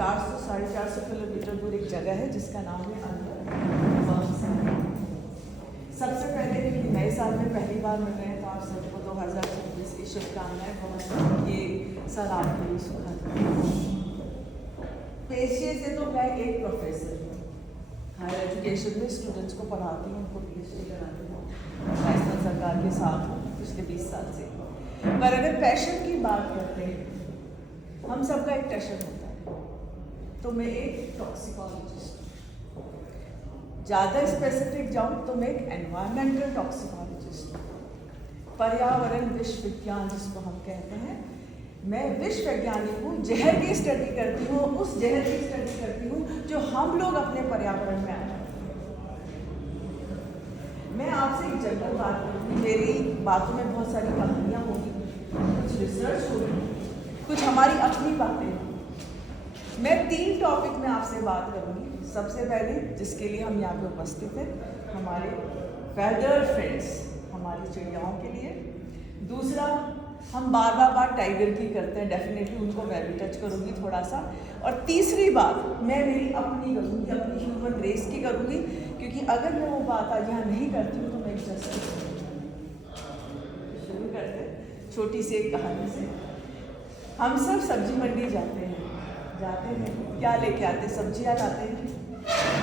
400 450 kilometre दूर एक जगह है जिसका नाम है अंदर। सबसे पहले नए साल में पहली बार मिल रहे हैं तो आप सबको 2026 की शुभकामनाएं। बहुत ये साल आपके लिए सुखद। पेशे से तो मैं एक प्रोफेसर हूँ, हायर एजुकेशन में स्टूडेंट्स को पढ़ाती हूँ, उनको PhD कराती हूँ, नेशनल सरकार के साथ हूँ पिछले 20 साल से। पर अगर पैशन की बात करते हैं, हम सबका एक पैशन होता है, तो मैं एक टॉक्सिकोलॉजिस्ट, ज़्यादा स्पेसिफिक जाऊँ तो मैं एक एनवायरमेंटल टॉक्सिकोलॉजिस्ट, पर्यावरण विश्व विज्ञान जिसको हम कहते हैं। मैं विश्व वैज्ञानिक हूँ, जहर की स्टडी करती हूँ, उस जहर की स्टडी करती हूँ जो हम लोग अपने पर्यावरण में आते हैं। मैं आपसे एक जनरल बात करूँगी, मेरी बातों में बहुत सारी कहानियाँ होंगी, कुछ रिसर्च होगी, कुछ हमारी अपनी बातें होंगी। मैं 3 टॉपिक में आपसे बात करूँगी। सबसे पहले, जिसके लिए हम यहाँ पे उपस्थित हैं, हमारे फेदर फ्रेंड्स, हमारी चिड़ियाओं के लिए। दूसरा, हम बार टाइगर की करते हैं, डेफिनेटली उनको मैं भी टच करूँगी थोड़ा सा। और तीसरी बात मैं मेरी अपनी करूँगी, अपनी ह्यूमन रेस की करूँगी, क्योंकि अगर मैं वो बात आज यहाँ नहीं करती हूँ तो मैं जस्टिस शुरू करते हैं छोटी सी एक कहानी से। हम सब सब्जी मंडी जाते हैं, क्या लेके आते हैं? सब्जियाँ लाते हैं,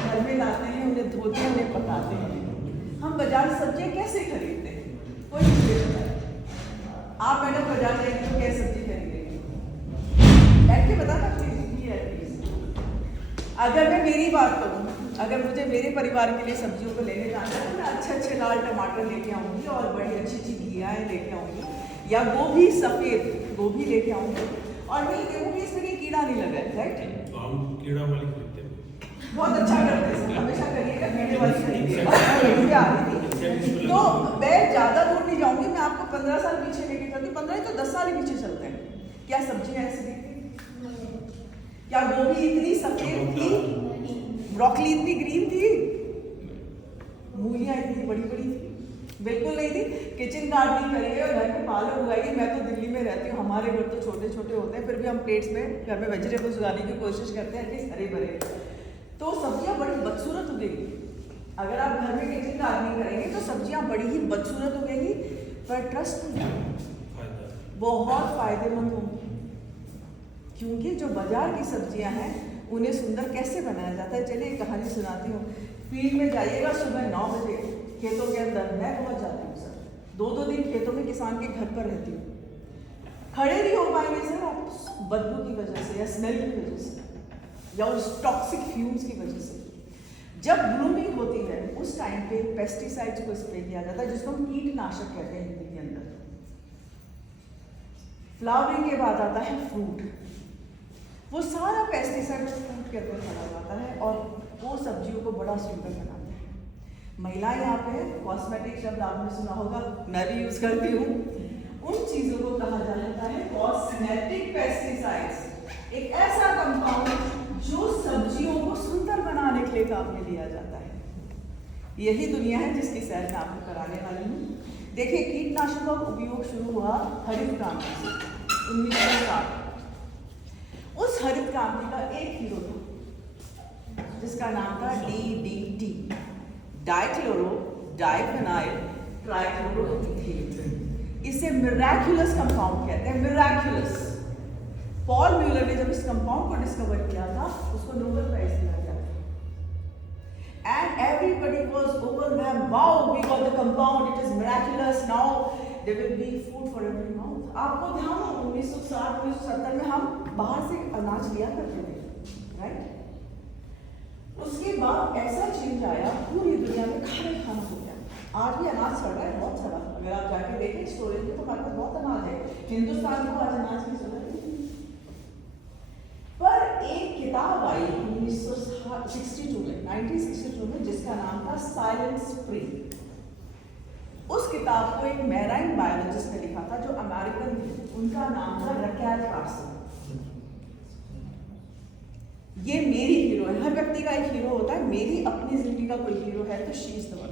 घर में लाते हैं, उन्हें धोते हैं, उन्हें पकाते हैं। हम बाजार से सब्जियाँ कैसे खरीदते हैं? कोई नहीं बेचता है। आप मैडम बाजार जाएंगे तो क्या सब्जी खरीदेंगे? बैठ के बता सकते हैं एटलीस्ट। अगर मैं मेरी बात करूँ, अगर मुझे मेरे परिवार के लिए सब्जियों को लेने जाना है तो मैं अच्छे लाल टमाटर लेके आऊँगी और बड़ी अच्छी घियाएँ लेके आऊँगी, या गोभी, सफ़ेद गोभी लेके आऊँगी। और नहीं गेहूँ इसमें कहीं कीड़ा नहीं लगा है, राइट? तो हम कीड़ा वाली खरीदते हैं। बहुत अच्छा करते हैं, हमेशा करिएगा, कीड़े वाली खरीदिएगा। तो मैं ज़्यादा दूर नहीं जाऊँगी, मैं आपको 15 साल पीछे लेके चलती, 15 तो 10 साल पीछे चलते हैं। क्या सब्जियाँ ऐसी दिखती? क्या गोभी इतनी सफ़ेद थी? ब्रोकली इतनी ग्रीन थी? मूलियाँ इतनी बड़ी बड़ी थी? बिल्कुल नहीं थी। किचन गार्डनिंग करिए और घर में पालक उगाइए। मैं तो दिल्ली में रहती हूँ, हमारे घर तो छोटे छोटे होते हैं, फिर भी हम प्लेट्स में घर में वेजिटेबल्स उगाने की कोशिश करते हैं, एटलीस्ट हरे भरे। तो सब्जियाँ बड़ी बदसूरत उगेगी। अगर आप घर में किचन गार्डनिंग करेंगे तो सब्जियाँ बड़ी ही बदसूरत उगेगी, पर ट्रस्ट बहुत फ़ायदेमंद होंगी। क्योंकि जो बाजार की सब्जियाँ हैं उन्हें सुंदर कैसे बनाया जाता है, चलिए एक कहानी सुनाती हूँ। फील्ड में जाइएगा सुबह 9 बजे, खेतों के अंदर मैं पहुंच जाती हूँ सर। 2-2 दिन खेतों में किसान के घर पर रहती हूँ। खड़े नहीं हो पाएंगे सर आप, बदबू की वजह से या स्मेल की वजह से या उस टॉक्सिक फ्यूम्स की वजह से। जब ब्लूमिंग होती है उस टाइम पे पेस्टिसाइड्स को स्प्रे किया जाता है, जिसको हम कीटनाशक कहते हैं हिंदी के अंदर। फ्लावरिंग के बाद आता है फ्रूट, वो सारा पेस्टिसाइड फ्रूट के अंदर चला जाता है और वो सब्जियों को बड़ा सुंदर बनाता है। महिलाएं यहाँ पे कॉस्मेटिक शब्द आपने सुना होगा, मैं भी यूज करती हूँ। उन चीजों को कहा जाता है कॉस्मेटिक पेस्टिसाइड्स। एक ऐसा कंपाउंड जो सब्जियों को सुंदर बनाने के लिए काम में लिया जाता है। यही दुनिया है जिसकी सैर मैं आपको कराने वाली हूँ। देखिए, कीटनाशकों का उपयोग शुरू हुआ हरित क्रांति से 1960। उस हरित क्रांति का एक हीरो था जिसका नाम था DDT, डाइक्लोरो डाइफेनाइल ट्राइक्लोरोइथेन। इसे मिराक्युलस कंपाउंड कहते हैं, मिराक्युलस। पॉल म्यूलर ने जब इस कंपाउंड को डिस्कवर किया था, उसको नोबेल प्राइज दिया गया था। And everybody was overwhelmed, wow we got the compound, it is miraculous, now there will be food for every mouth. आपको ध्यान हो 1960-1970 में हम बाहर से अनाज लिया करते थे, राइट? उसके बाद ऐसा चेंज आया, पूरी दुनिया में खाना हो गया। आज भी अनाज सड़ रहा है बहुत सारा, अगर आप जाके देखें स्टोरेज में तो हमारे पास बहुत अनाज है। हिंदुस्तान को आज अनाज की जरूरत नहीं। पर एक किताब आई 1962 में जिसका नाम था साइलेंट स्प्रिंग। उस किताब को एक मैराइन बायोलॉजिस्ट ने लिखा था जो अमेरिकन थे, उनका नाम था रैकेल कार्सन। ये मेरी हीरो है। हर व्यक्ति का एक हीरो होता है, मेरी अपनी जिंदगी का कोई हीरो है तो शी इज द वन।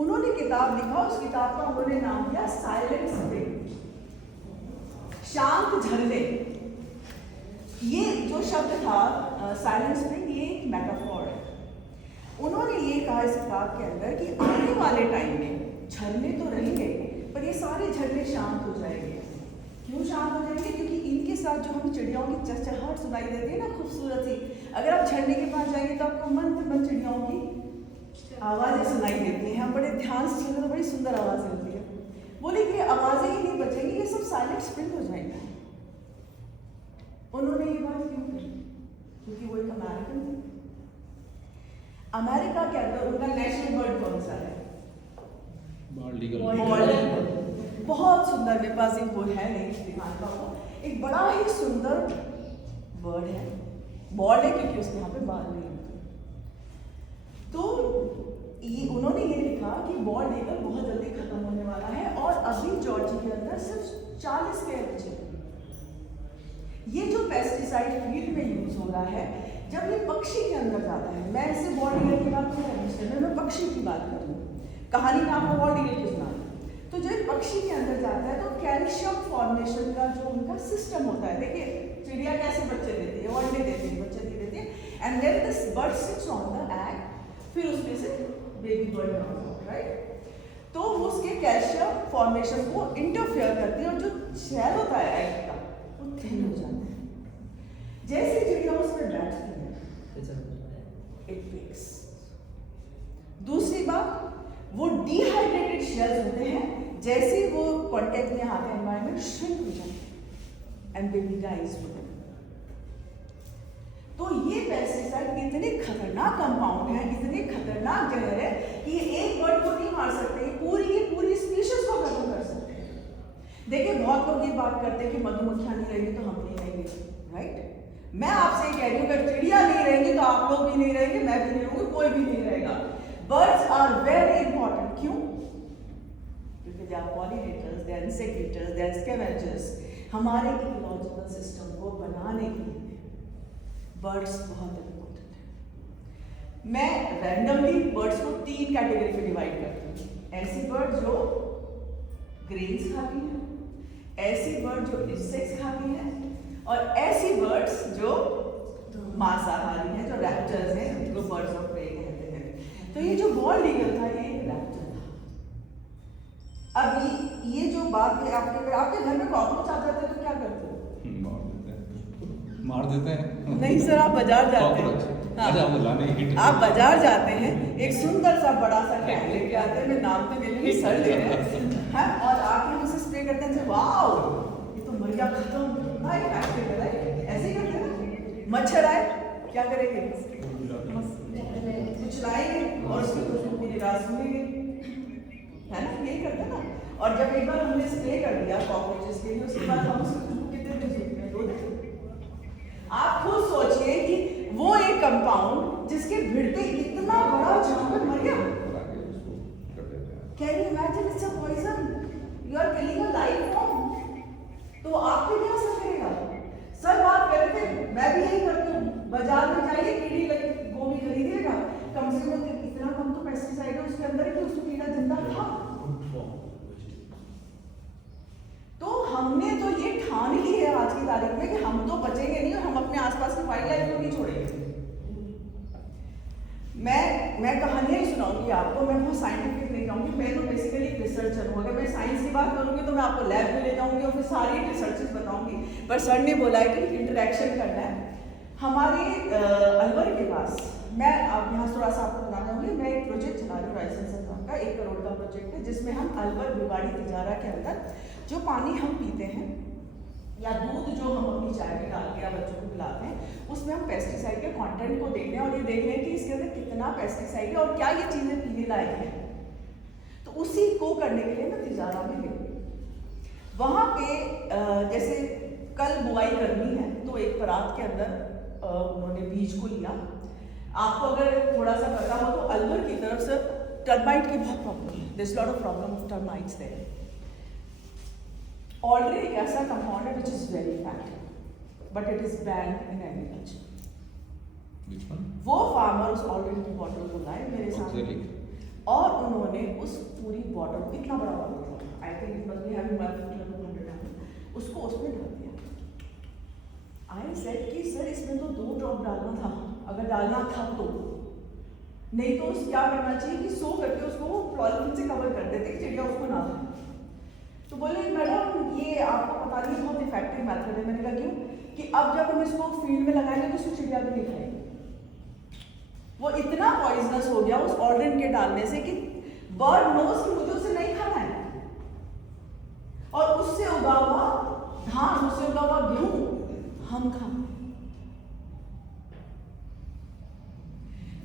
उन्होंने किताब लिखा, उस किताब का उन्होंने नाम दिया साइलेंट स्प्रिंग, शांत झरने। ये जो शब्द था साइलेंट स्प्रिंग, ये एक मेटाफोर है। उन्होंने ये कहा इस किताब के अंदर कि आने वाले टाइम में झरने तो रहेंगे, पर ये सारे झरने शांत हो जाएंगे। क्यों शांत हो जाएंगे? क्योंकि इनके साथ जो हमें चिड़ियाओं की चहचहाहट सुनाई देती है ना, खूबसूरत सी। अगर आप झरने के पास जाएंगे तो आपको मन चिड़ियाओं की आवाज़ें सुनाई देती हैं। हम बड़े ध्यान से सुनते तो बड़ी सुंदर आवाज़ें होती है। बोले कि आवाज़ें ही नहीं बचेंगी, ये सब साइलेंट स्प्रिंग हो जाएंगे। उन्होंने ये बात क्यों की? क्योंकि वो एक अमेरिकन थे। अमेरिका के अंदर उनका नेशनल बर्ड कौन सा है? Bold eagle. बहुत सुंदर, मेरे पास एक वो है नहीं दिमाग का, वो एक बड़ा ही सुंदर बर्ड है। बॉल्ड है क्योंकि उसके यहाँ पे बाल नहीं होते। तो ये उन्होंने ये लिखा कि बॉल्ड ईगल बहुत जल्दी खत्म होने वाला है और अभी जॉर्जिया के अंदर सिर्फ 40 पेड़ बचे। ये जो पेस्टिसाइड फील्ड में यूज हो रहा है, जब ये पक्षी के अंदर जाता है, मैं इससे बॉल्ड ईगल की बात नहीं कर रही, मैं पक्षी की बात कर रही हूँ। कहानी में आपको बॉल्ड ईगल की सुना। तो जब पक्षी के अंदर जाता है तो कैल्शियम फॉर्मेशन का जो उनका सिस्टम होता है, देखिए चिड़िया कैसे बच्चे देती है, वो अंडे देती है, बच्चे नहीं देती है, and then this bird sits on the egg, फिर उसमें से बेबी बर्ड आता है, राइट? तो वो उसके कैल्शियम फॉर्मेशन को इंटरफेयर करती है और जो शेल होता है एग का वो थिन हो जाता है। जैसे चिड़िया उस पर बैठती है, इट ब्रेक्स। दूसरी बात, वो डिहाइड्रेटेड शेल्स होते हैं, जैसे वो कांटेक्ट में आते हैं एनवायरनमेंट, श्रिंक हो जाते हैं and baby dies with them. तो ये पेस्टिसाइड इतने खतरनाक कंपाउंड है, इतने खतरनाक जहर है कि ये एक बर्ड को नहीं मार सकते, ये पूरी स्पीशीज को खत्म कर सकते हैं। देखिए बहुत लोग ये बात करते हैं कि मधुमक्खियां नहीं रहेंगी तो हम नहीं रहेंगे, राइट? मैं आपसे कह रही हूँ अगर चिड़िया नहीं रहेंगी तो आप लोग भी नहीं रहेंगे, मैं भी नहीं रहूंगी, कोई भी नहीं रहेगा। Birds are very important. क्यों? क्योंकि they are pollinators, they are insect eaters, they are scavengers. हमारे इकोलॉजिकल सिस्टम को बनाने के लिए बर्ड्स बहुत इम्पोर्टेंट है। मैं रैंडमली बर्ड्स को 3 कैटेगरी में डिवाइड करती हूँ। ऐसी बर्ड जो ग्रेन्स खाती हैं, ऐसी बर्ड जो इंसेक्ट्स खाती हैं, और ऐसी बर्ड्स जो मांसाहारी हैं, जो रैप्टर्स हैं, जिनको बर्ड्स ऑफ प्रे कहते हैं। तो ये जो बॉल्ड ईगल था, ये एक रैप्टर था। अब ये जो बात है, आपके घर में कॉकरोच आ जाते हैं तो क्या करते हो? मार देते हैं। नहीं सर, आप बाजार जाते हैं। हाँ, आप बाजार जाते हैं, एक सुंदर सा बड़ा सा कैन लेके आते हैं, मैं नाम तो ले लूंगी, सर ले रहे हैं, और आके उसे स्प्रे करते हैं। वाओ, ये तो मर गया, खत्म। ऐसे ही करते हैं। मच्छर आए क्या करेंगे? कुछ लाएंगे और उसकी खुशबू पूरी रात सुनेंगे, है ना? यही करते ना। और जब एक बार हमने स्प्रे कर दिया कॉकरोचेस के लिए, उसके बाद हम उसकी खुशबू कितने दिन सूखते हैं? 2 दिन। आप खुद सोचिए कि वो एक कंपाउंड जिसके भिड़ते इतना बड़ा जानवर मर गया। Can you imagine? It's a poison, you are killing a life form. तो आप पे क्या असर करेगा? सर बात कर रहे थे, मैं भी यही करती हूँ, बाजार में जाइए, कीड़ी लगी गोभी खरीदिएगा, कम से कम इतना कम तो पेस्टिसाइड है उसके अंदर कि उसको कीड़ा जिंदा था। तो हमने तो ये ठान ली है आज की तारीख में कि हम तो बचेंगे नहीं और हम अपने आसपास की वाइल्ड लाइफ को नहीं छोड़ेंगे। मैं कहानियां ही सुनाऊंगी आपको, मैं बहुत साइंटिफिक नहीं जाऊंगी, मैं तो बेसिकली रिसर्चर हूँ। अगर मैं साइंस की बात करूंगी तो मैं आपको लैब में ले जाऊंगी और फिर सारी रिसर्चेस बताऊंगी, पर सर ने बोला है कि इंटरेक्शन करना है। हमारे अलवर के पास, मैं अब यहाँ थोड़ा सा आपको बताना चाहूँगी, मैं एक प्रोजेक्ट चला रही हूँ राजस्थान सरकार का, 1 करोड़ का प्रोजेक्ट है, जिसमें हम अलवर भिवाड़ी तिजारा के अंदर जो पानी हम पीते हैं या दूध जो हम अपनी चाय में डाल के या बच्चों को पिलाते हैं, उसमें हम पेस्टिसाइड के कंटेंट को देख रहे हैं और ये देख रहे हैं कि इसके अंदर कितना पेस्टिसाइड है और क्या ये चीज़ें पीने लायक है। तो उसी को करने के लिए मैं तिजारा में गई। वहाँ पे जैसे कल बुआई करनी है तो एक परात के अंदर उन्होंने बीज को लिया। आपको अगर थोड़ा सा पता हो तो अलवर की तरफ से टर्माइट की बहुत प्रॉब्लम है, there is lot of problem of termites there. Already एक ऐसा कंपाउंड है which is very effective but it is banned in agriculture. वो फार्मर उस ऑलरेडी की बॉटल को लाए मेरे सामने और उन्होंने उस पूरी बॉटल को, इतना बड़ा बॉटल था, I think it must be having 150 to 200 ml, उसको उसमें डाल दिया। आई सेड कि सर इसमें तो 2 ड्रॉप डालना था, अगर डालना था तो, नहीं तो क्या करना चाहिए कि सो करके उसको वो पॉलिथीन से कवर कर देते कि चिड़िया उसको ना खाए। तो बोले मैडम ये आपको पता नहीं बहुत इफेक्टिव मेथड है। मैंने कहा क्यों? कि अब जब हम इसको फील्ड में लगाएंगे तो उसको चिड़िया भी नहीं खाएगी। वो इतना पॉइजनस हो गया उस ऑर्डन के डालने से कि बर्ड नोज कि मुझे उसे नहीं खाना है, और उससे उगा हुआ धान, उससे उगा हुआ गेहूं हम खाएं।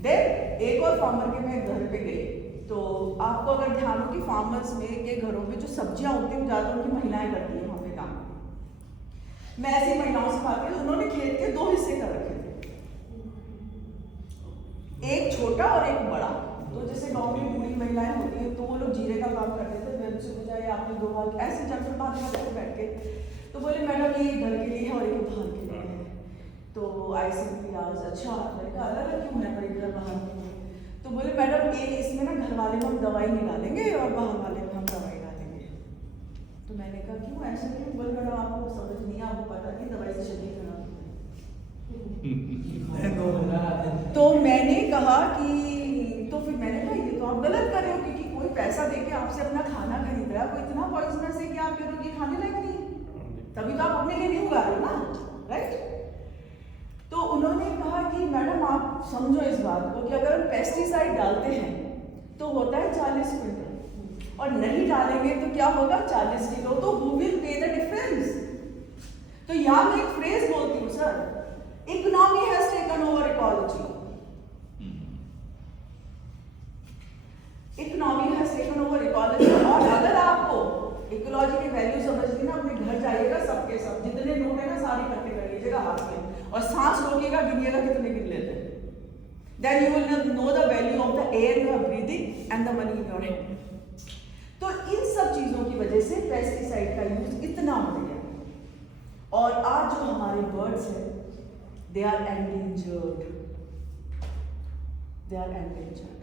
देख एक और फार्मर के मैं घर पे गई, तो आपको अगर ध्यान हो कि फार्मर्स में के घरों में जो सब्जियां होती हैं ज़्यादा उनकी महिलाएं करती हैं वहाँ पे काम। मैं ऐसी महिलाओं से बात की, उन्होंने खेत के 2 हिस्से कर रखे थे, एक छोटा और एक बड़ा। तो जैसे गाँव में बूढ़ी महिलाएं होती हैं तो वो लोग जीरे का काम करते थे, फिर उनसे पूछा ये आपने 2 बार ऐसे जब बात करते बैठ के, तो बोले मैडम ये घर के लिए है और एक बाहर के लिए है। तो आई सिंपली आस्क्ड अच्छा मैंने कहा अलग क्यों है पर इधर बाहर क्यों है? तो बोले मैडम ये इसमें ना घर वाले में हम दवाई नहीं डालेंगे और बाहर वाले में हम दवाई डालेंगे। तो मैंने कहा क्यों ऐसा क्यों? बोले मैडम आपको समझ नहीं, आपको पता नहीं दवाई से शरीर खराब होता है। तो मैंने कहा कि तो फिर मैंने कहा ये तो आप गलत कर रहे हो, क्योंकि कोई पैसा दे के आपसे अपना खाना खरीद रहा है, कोई इतना पॉइजनस है कि आप कह रहे हो कि खाने लायक नहीं, तभी तो आप अपने लिए नहीं उगा रहे हो ना, राइट? तो उन्होंने कहा कि मैडम आप समझो इस बात को कि अगर हम पेस्टिसाइड डालते हैं तो होता है 40 क्विंटल, और नहीं डालेंगे तो क्या होगा 40 किलो, तो who will pay the difference? तो यहाँ मैं एक फ्रेज बोलती हूँ sir, economy has taken over ecology. Economy has taken over ecology. और अगर आपको इकोलॉजी की वैल्यू समझनी ना, अपने घर जाइएगा सबके सब जितने नोट है ना सारे इकट्ठे कर लीजिएगा हाथ में, और सांस रोकिएगा, गिनिएगा कितने गिन लेते हैं। Then you will know the value of the air you are breathing and the money in your hand. तो इन सब चीजों की वजह से पेस्टिसाइड का यूज इतना बढ़ गया, और आज जो हमारे बर्ड्स हैं they are endangered, they are endangered.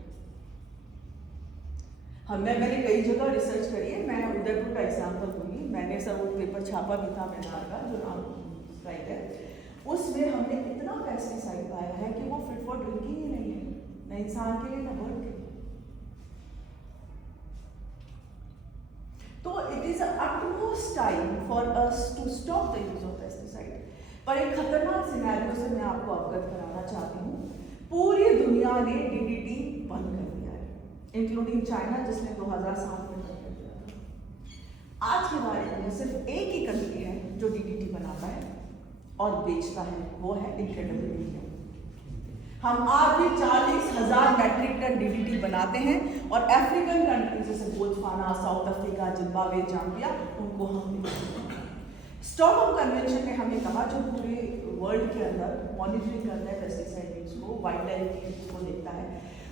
मैंने कई जगह रिसर्च करी है, मैं उदयपुर का एग्जाम्पल दूंगी। मैंने सब वो पेपर छापा भी था मेरे का जो नाम साइट है, उसमें हमने इतना पेस्टिसाइड पाया है कि वो फिट फॉर ड्रिंकिंग ही नहीं है, न इंसान के लिए न बर्ड के लिए। तो it is utmost time for us to stop the use of pesticide. पर एक खतरनाक सिनेरियो से मैं आपको अवगत कराना चाहती हूँ। पूरी दुनिया ने डीडीटी बंद कर दिया है, इंक्लूडिंग चाइना जिसने 2007 में बंद कर दिया। आज के बारे में सिर्फ एक ही कंट्री है जो डीडीटी बनाता है और बेचता है, वो है इनक्रेडिबल इंडिया। हम आज भी 40,000 मैट्रिक टन डीडीटी बनाते हैं, और अफ्रीकन कंट्रीज जैसे Botswana, south Africa, Zimbabwe, Zambia, उनको हम स्टॉकहोम कन्वेंशन में हमें कहा, जो पूरे वर्ल्ड के अंदर मॉनिटरिंग करता है पेस्टिसाइड यूज को, वाइल्ड लाइफ को देखता है,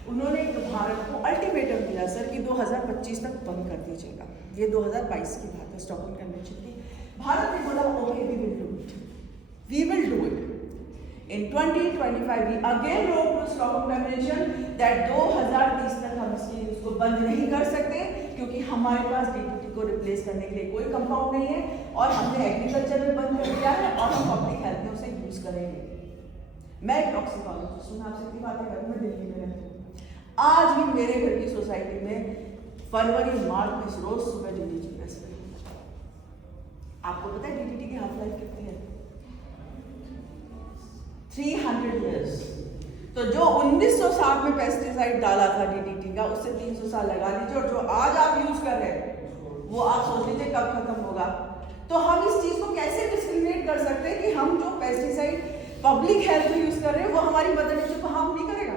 उन्होंने भारत को अल्टीमेटम दिया सर कि 2025 तक बंद कर दीजिएगा। ये 2022 की बात है, स्टॉकहोम कन्वेंशन की। भारत ने बोला okay we will do it, we will do it. In 2025 we again wrote to Stockholm Convention that 2030 तक हम इसको बंद नहीं कर सकते, क्योंकि हमारे पास डीडीटी को रिप्लेस करने के लिए कोई कंपाउंड नहीं है, और हमने एग्रीकल्चर में बंद कर दिया है, और हम पब्लिक हेल्थ में उसे यूज करेंगे। मैं एक टॉक्सिकोलॉजिस्ट हूँ, आपसे इतनी बातें करूँ, मैं दिल्ली में रहती हूँ। आज भी मेरे घर की सोसाइटी में फरवरी मार्च में रोज सुबह डीडीटी प्रेस करें। आपको पता है डीडीटी की हाफ लाइफ कितनी है? 300 years। तो जो 1960 में पेस्टिसाइड डाला था डीडीटी का, उससे 300 साल लगा लीजिए, और जो आज आप यूज कर रहे हैं वो आप सोच लीजिए कब खत्म होगा। तो हम इस चीज को कैसे डिस्क्रिमिनेट कर सकते हैं कि हम जो पेस्टिसाइड पब्लिक हेल्थ में यूज कर रहे हैं वो हमारी मदर नेचर को हार्म नहीं करेगा?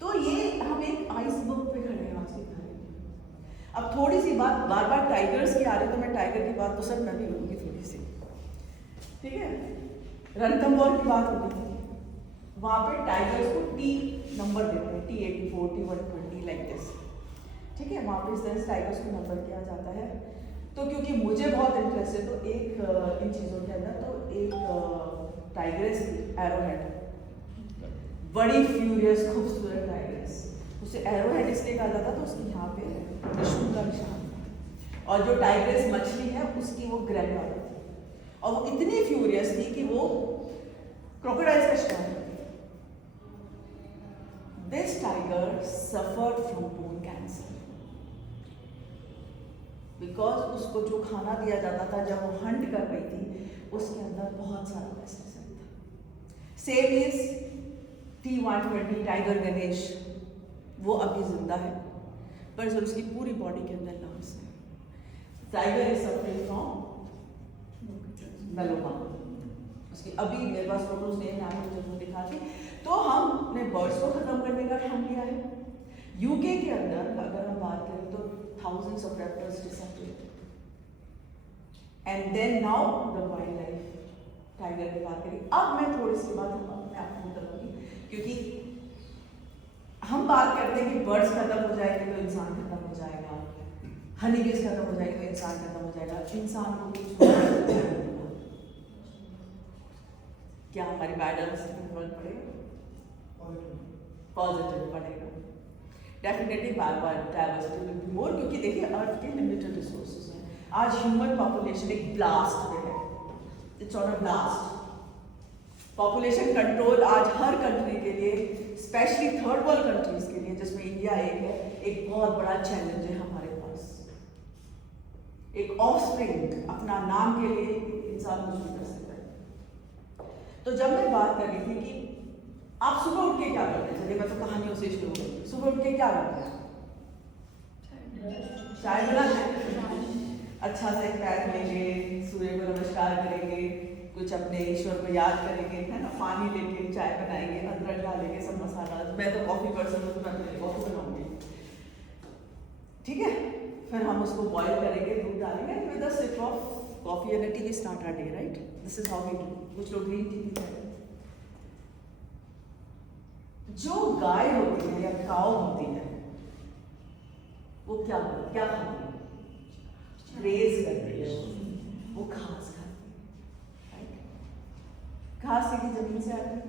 तो ये हम एक आइसबर्ग पे खड़े हैं आज की तारीख। अब थोड़ी सी बात, बार बार टाइगर्स की आ रही, तो मैं टाइगर की बात तो सर मैं भी लूंगी थोड़ी सी, ठीक है? रणथंभौर की बात होती थी, वहां पे टाइगर्स को टी नंबर देते हैं, T84, T120 लाइक दिस, ठीक है? वहां पे इस तरह से टाइगर्स को नंबर किया जाता है। तो क्योंकि मुझे बहुत इंटरेस्ट है, तो एक इन चीज़ों के अंदर, तो एक टाइग्रेस एरोहेड, बड़ी फ्यूरियस खूबसूरत टाइग्रेस, उसे एरोहेड इसलिए कहा जाता था, तो उसके यहाँ पे त्रिशूल का निशान था, और जो टाइग्रेस मछली है उसकी वो ग्रैंड और वो इतनी फ्यूरियस थी कि वो क्रोकोडाइल्स का शिकार हो गई। This tiger suffered from bone cancer because उसको जो खाना दिया जाता था जब वो हंट कर रही थी उसके अंदर बहुत सारा पेस्टिसाइड था। Same is T120 tiger Ganesh, वो अभी जिंदा है पर जब उसकी पूरी बॉडी के अंदर लम्स है। Tiger is suffering from myeloma. उसकी अभी मेरे पास फोटोज नहीं है, आपको जरूर दिखाती। तो हमने बर्ड्स को खत्म करने का ठान लिया है। यूके के अंदर अगर हम बात करें तो thousands of raptors disappeared, and then now the wildlife tiger की बात करें। अब मैं थोड़ी सी बात अपने आप को करूँगी क्योंकि हम बात करते हैं कि बर्ड्स खत्म हो जाएंगे तो इंसान खत्म हो जाएगा, हनी बीज खत्म हो जाएंगे तो इंसान खत्म हो जाएगा। इंसान को कुछ क्या हमारी बायोडाइवर्सिटी में फर्क पड़ेगा? पॉजिटिव पड़ेगा definitely. Biodiversity will be more क्योंकि देखिए अर्थ के लिमिटेड रिसोर्सेज हैं। आज ह्यूमन पॉपुलेशन एक ब्लास्ट में है, it's on a blast. Population control आज हर कंट्री के लिए, स्पेशली थर्ड वर्ल्ड कंट्रीज के लिए जिसमें इंडिया एक है, एक बहुत बड़ा चैलेंज है हमारे पास। एक ऑफस्प्रिंग अपना नाम के लिए इंसान कुछ नहीं कर सकता है। तो जब मैं बात कर रही थी कि आप सुबह उठ के क्या करते हैं, चलिए मैं तो कहानियों से शुरू करूँ। सुबह उठ के क्या करते हैं? चाय बनाते हैं, अच्छा सा एक पैर लेंगे, सूर्य को नमस्कार करेंगे, कुछ अपने ईश्वर को याद करेंगे, है ना, पानी लेके चाय बनाएंगे, अदरक डालेंगे, सब मसाला। मैं तो कॉफ़ी पर्सन हूँ तो मैं अपने लिए कॉफ़ी बनाऊंगी, ठीक है। फिर हम उसको बॉईल करेंगे, दूध डालेंगे, with a sip of coffee and tea we start our day, right. This is how we do. कुछ लोग ग्रीन टी पीते हैं। जो गाय होती है या काऊ होती है वो क्या खाती है? ग्रेज करती है, वो घास खाती है, राइट। घास सीधी जमीन से आती है।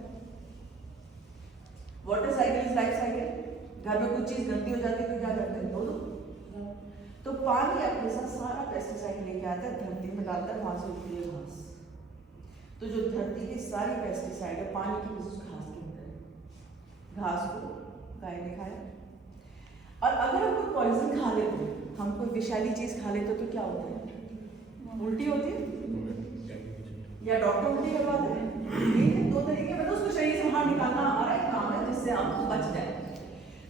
Water cycle is life cycle. घर में कुछ चीज गंदी हो जाती है तो क्या करते हैं? धो दो। तो पानी अपने साथ सारा पेस्टिसाइड लेके आता है, धरती में डालता है, वहां से उगती है घास। तो जो धरती की सारी पेस्टिसाइड है पानी की वजह से घास के अंदर है। घास को गाय ने खाया। और अगर हम कोई पॉइजन खा लेते हैं, हम कोई विषैली चीज खा लेते तो क्या होता है? उल्टी होती है या डॉक्टर उल्टी करवाते हैं। ये दो तरीके मतलब उसको शरीर से बाहर निकालना हमारा एक काम है जिससे हम बच जाए।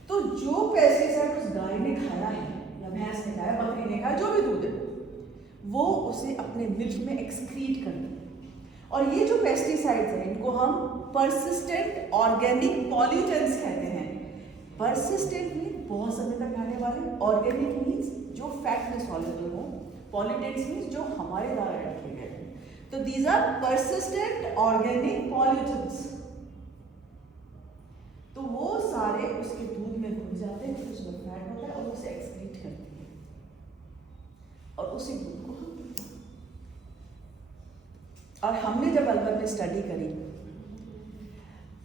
तो जो पेस्टिसाइड उस गाय ने खाया है या भैंस ने खाया, बकरी ने खाया, जो भी दूध है, वो उसे अपने मिल्क में एक्सक्रीट करती है। और ये जो पेस्टिसाइड्स हैं इनको हम परसिस्टेंट ऑर्गेनिक पॉल्यूटेंट्स कहते हैं। परसिस्टेंट मीन बहुत समय तक रहने वाले, ऑर्गेनिक मीन्स जो फैट में सॉल्युबल हो, पॉल्यूटेंट्स मीन्स जो हमारे द्वारा ऐड किए गए हैं। तो these are persistent organic pollutants. तो वो सारे उसके दूध में घुल जाते हैं, उसमें फैट होता है और उसे एक्सक्रीट करती है और उसी दूध को हम पीते हैं। और हमने जब अलवर में स्टडी करी,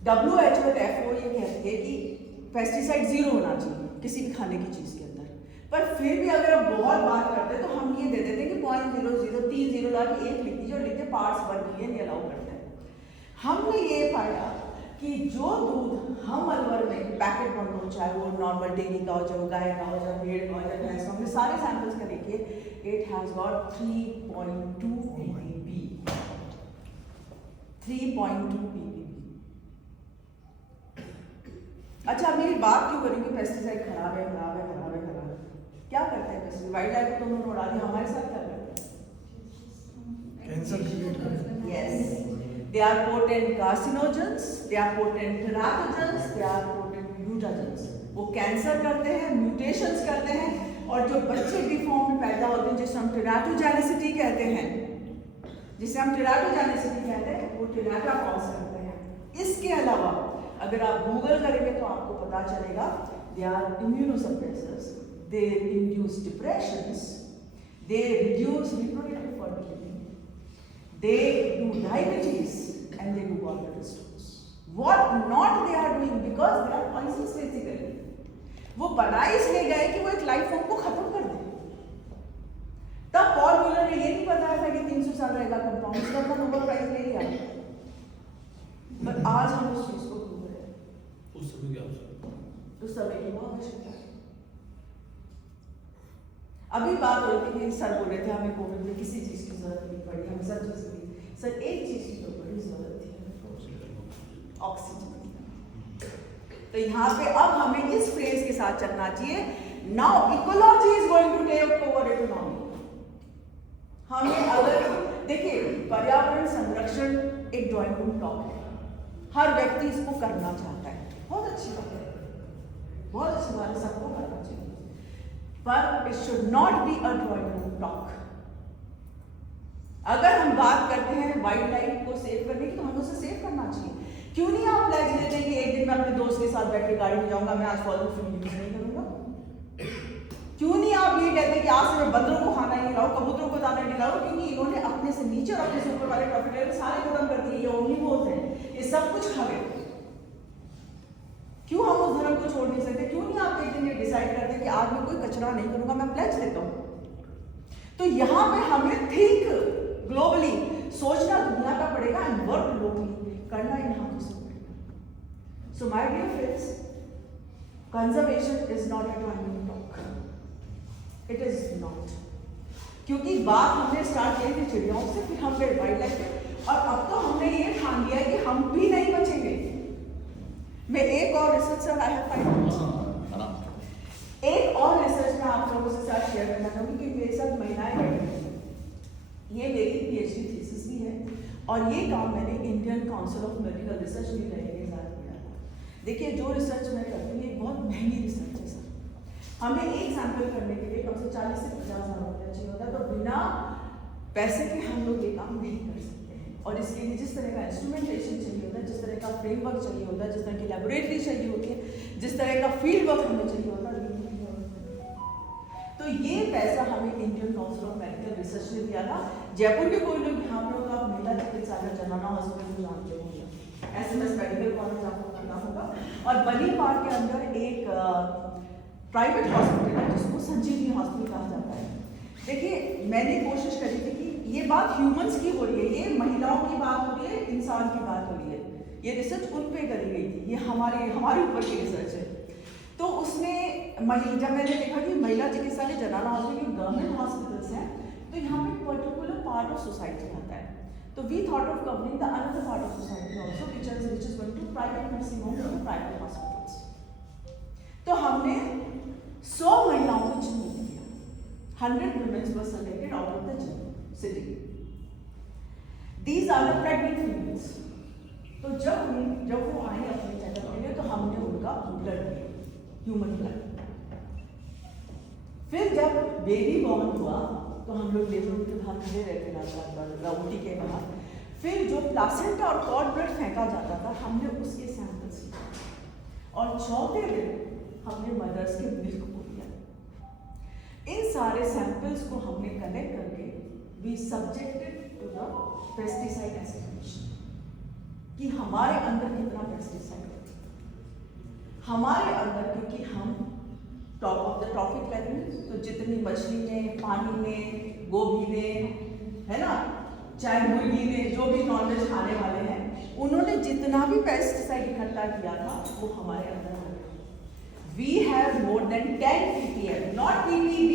WHO और FAO ये कहती है कि पेस्टिसाइड 0 होना चाहिए किसी भी खाने की चीज़ के अंदर। पर फिर भी अगर हम बहुत बात करते हैं तो हम ये दे देते हैं कि 0.00 3 0 ला के 1 लिख दीजिए और लिखते पार्ट्स 1 मिलियन ये अलाउ करते हैं। हमने ये पाया कि जो दूध हम अलवर में पैकेट बंद हो, चाहे वो नॉर्मल डेयरी का हो, चाहे वो गाय का हो, चाहे भेड़ का हो, चाहे भैंस का, हमने सारे सैंपल्स का देखिए, it has got 3.2 ppb। 3.2 ppb। अच्छा, मेरी बात क्यों करेंगे पेस्टिसाइड खराब है, खराब है, खराब है, खराब है। क्या करते हैं पेस्टिसाइड? वाइल्ड लाइफ को तो उन्होंने उड़ा दिया, हमारे साथ क्या करते हैं? कैंसर क्रिएट करते हैं। Yes, they are potent carcinogens, they are potent teratogens, they are potent mutagens। वो कैंसर करते हैं, म्यूटेशंस करते हैं, और जो बच्चे डिफॉर्म पैदा होते हैं जिसे हम टेराटोजेनिसिटी कहते हैं, वो टेराटा कॉज करते हैं। इसके अलावा अगर आप गूगल करेंगे तो आपको पता चलेगा they are immunosuppressors, they induce depressions, they reduce reproductive fertility, they do diabetes and they do organ stones. What not they are doing, because they are poisons basically. वो बना इसलिए गए कि वो एक लाइफ फॉर्म को खत्म कर दे। तब पॉल म्यूलर ने ये नहीं बताया था कि 300 साल रहेगा कंपाउंड, इसका अपना नोबेल प्राइज ले लिया। पर आज हम उस चीज को भूल रहे हैं। उस समय क्या आवश्यकता? उस समय की वो आवश्यकता है। अभी बात हो रही थी कि सर बोल रहे थे हमें कोविड में किसी चीज की जरूरत नहीं पड़ी, हमें सब चीज की। सर एक चीज की तो बड़ी जरूरत थी, ऑक्सीजन। तो यहाँ पे अब हमें इस फ्रेज के साथ चलना चाहिए, now ecology is going to take over economy. हमें अगर देखिए पर्यावरण संरक्षण एक ड्राइंग रूम टॉक है, हर व्यक्ति इसको करना चाहता है, बहुत अच्छी बात है, बहुत अच्छी बात है, सबको करना चाहिए, पर it should not be a drawing room talk. अगर हम बात करते हैं वाइल्ड लाइफ को सेव करने की तो हमें उसे सेव करना चाहिए। क्यों नहीं आप प्लेज लेते हैं कि एक दिन मैं अपने दोस्त के साथ बैठ के गाड़ी में जाऊंगा, मैं आज फॉलो फ्यूल यूज नहीं करूंगा? क्यों नहीं आप ये कहते हैं कि आज से मैं बंदरों को खाना नहीं खिलाऊं, कबूतरों को दाना नहीं खिलाऊं? क्योंकि इन्होंने अपने से नीचे और अपने से ऊपर वाले प्रॉफिट सारे खत्म कर दिए, ये ओमनिवोर्स हैं, ये सब कुछ खा गए। क्यों हम उस धर्म को छोड़ नहीं सकते? क्यों नहीं आप एक दिन ये डिसाइड करते कि आज मैं कोई कचरा नहीं करूंगा, मैं प्लेज लेता हूं? तो यहाँ पे हमें थिंक ग्लोबली, सोचना दुनिया का पड़ेगा, एंड वर्क लोकली, करना यहाँ को पड़ेगा। So my dear friends, conservation is not a drawing talk, it is not. क्योंकि बात हमने स्टार्ट की थी चिड़ियाओं से, फिर हम गए वाइल्ड लाइफ पे, और अब तो हमने ये ठान लिया है कि हम भी नहीं बचेंगे। मैं एक और रिसर्च आई हैव फाइंड, एक और रिसर्च मैं आप लोगों से साथ शेयर करना चाहूँगी कि मेरे साथ महिलाएं बैठी हैं। ये मेरी पीएचडी थीसिस भी है, और ये काम मैंने Indian council of medical research भी के साथ किया था। देखिए जो रिसर्च मैं करती हूँ ये बहुत महंगी रिसर्च है सर। हमें एक सैंपल करने के लिए कम से 40 से 50 हज़ार रुपया चाहिए होता है, तो बिना पैसे के हम लोग ये काम नहीं कर सकते हैं। और इसके लिए जिस तरह का इंस्ट्रूमेंटेशन चाहिए होता है, जिस तरह का फ्रेमवर्क चाहिए होता है, जिस तरह की लेबोरेटरी चाहिए होती है, जिस तरह का फील्ड वर्क हमें चाहिए होता है, तो ये पैसा हमें Indian council of medical research ने दिया था। जयपुर के कोई लोग यहाँ पे होगा, आप महिला चिकित्सालय जनाना हॉस्पिटल को जानते होंगे, SMS मेडिकल कॉलेज आपको पता होगा, और बनी पार्क के अंदर एक प्राइवेट हॉस्पिटल है जिसको संजीवनी हॉस्पिटल कहा जाता है। देखिए मैंने कोशिश करी थी कि ये बात ह्यूमंस की हो रही है, ये महिलाओं की बात हो रही है, इंसान की बात हो रही है, ये रिसर्च उन पे करी गई थी, ये हमारे ऊपर की रिसर्च है। तो उसने जब मैंने देखा कि महिला चिकित्सालय जनाना हॉस्पिटल गवर्नमेंट हॉस्पिटल्स हैं, तो यहाँ पे पर्टिकुलर पार्ट ऑफ सोसाइटी आता है, तो we thought of covering the another part of society also which is going to private nursing homes और प्राइवेट हॉस्पिटल्स। तो हमने 100 महिलाओं को चुन लिया, 100 women were selected out of the city. These are the pregnant females. तो जब वो आई अपने चेकअप के लिए, तो हमने उनका ब्लड लिया, ह्यूमन ब्लड। फिर जब बेबी बॉर्न हुआ तो हम लोग लेबर रूम के बाहर खड़े रहते राउटी के बाहर, फिर जो प्लासेंटा और कॉर्ड ब्लड फेंका जाता था हमने उसके सैंपल्स लिए, और चौथे दिन हमने मदर्स के मिल्क को लिया। इन सारे सैंपल्स को हमने कलेक्ट करके we subjected to the pesticide estimation कि हमारे अंदर कितना पेस्टिसाइड है हमारे अंदर, क्योंकि हम top of the trophic level, तो जितनी मछली में, पानी में, गोभी में, है ना, चाहे मुर्गी में, जो भी नॉनवेज खाने वाले हैं, उन्होंने जितना भी पेस्टिसाइड इकट्ठा किया था वो हमारे अंदर आ गया। We have more than 10 ppm, not ppb,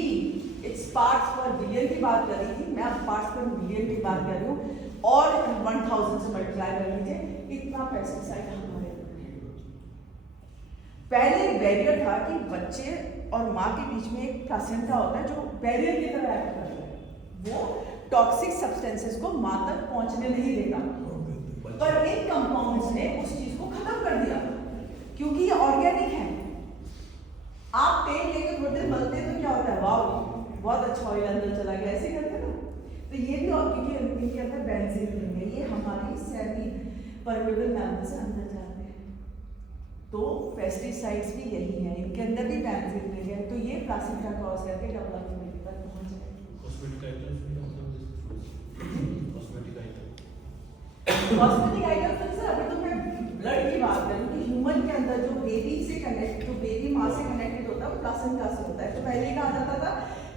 it's parts per billion की बात कर रही थी, मैं अब पार्ट्स पर बिलियन की बात कर रही हूँ, और 1000 से मल्टीप्लाई कर लीजिए, इतना पेस्टिसाइड हमारे अंदर है। पहले एक बैरियर था कि बच्चे और माँ के बीच में एक प्लासेंटा होता है जो बैरियर की तरह एक्ट करता है, वो टॉक्सिक सब्सटेंसेस को माँ तक पहुंचने नहीं देता, पर इन कंपाउंड्स ने उस चीज को खत्म कर दिया, क्योंकि ये ऑर्गेनिक है। आप तेल लेके थोड़ी देर मलते हैं तो क्या होता है, वाह बहुत अच्छा ऑयल अंदर चला गया, ऐसे करते हैं ना, तो ये भी, और क्योंकि इनके अंदर बेंजीन नहीं है, ये हमारी सेमी परमेबल मैमल से अंदर जाते हैं, तो पेस्टिसाइड्स भी यही है, इनके अंदर भी बेंजीन नहीं है, तो ये प्लासेंटा क्रॉस करके डेवलपमेंट तक पहुंच जाएगी। कॉस्मेटिक आइटम सर, अभी तो मैं ब्लड की बात करूँ कि ह्यूमन के अंदर जो बेबी से कनेक्ट, जो बेबी माँ से कनेक्टेड होता है वो प्लासेंटा से होता है। तो पहले कहा जाता था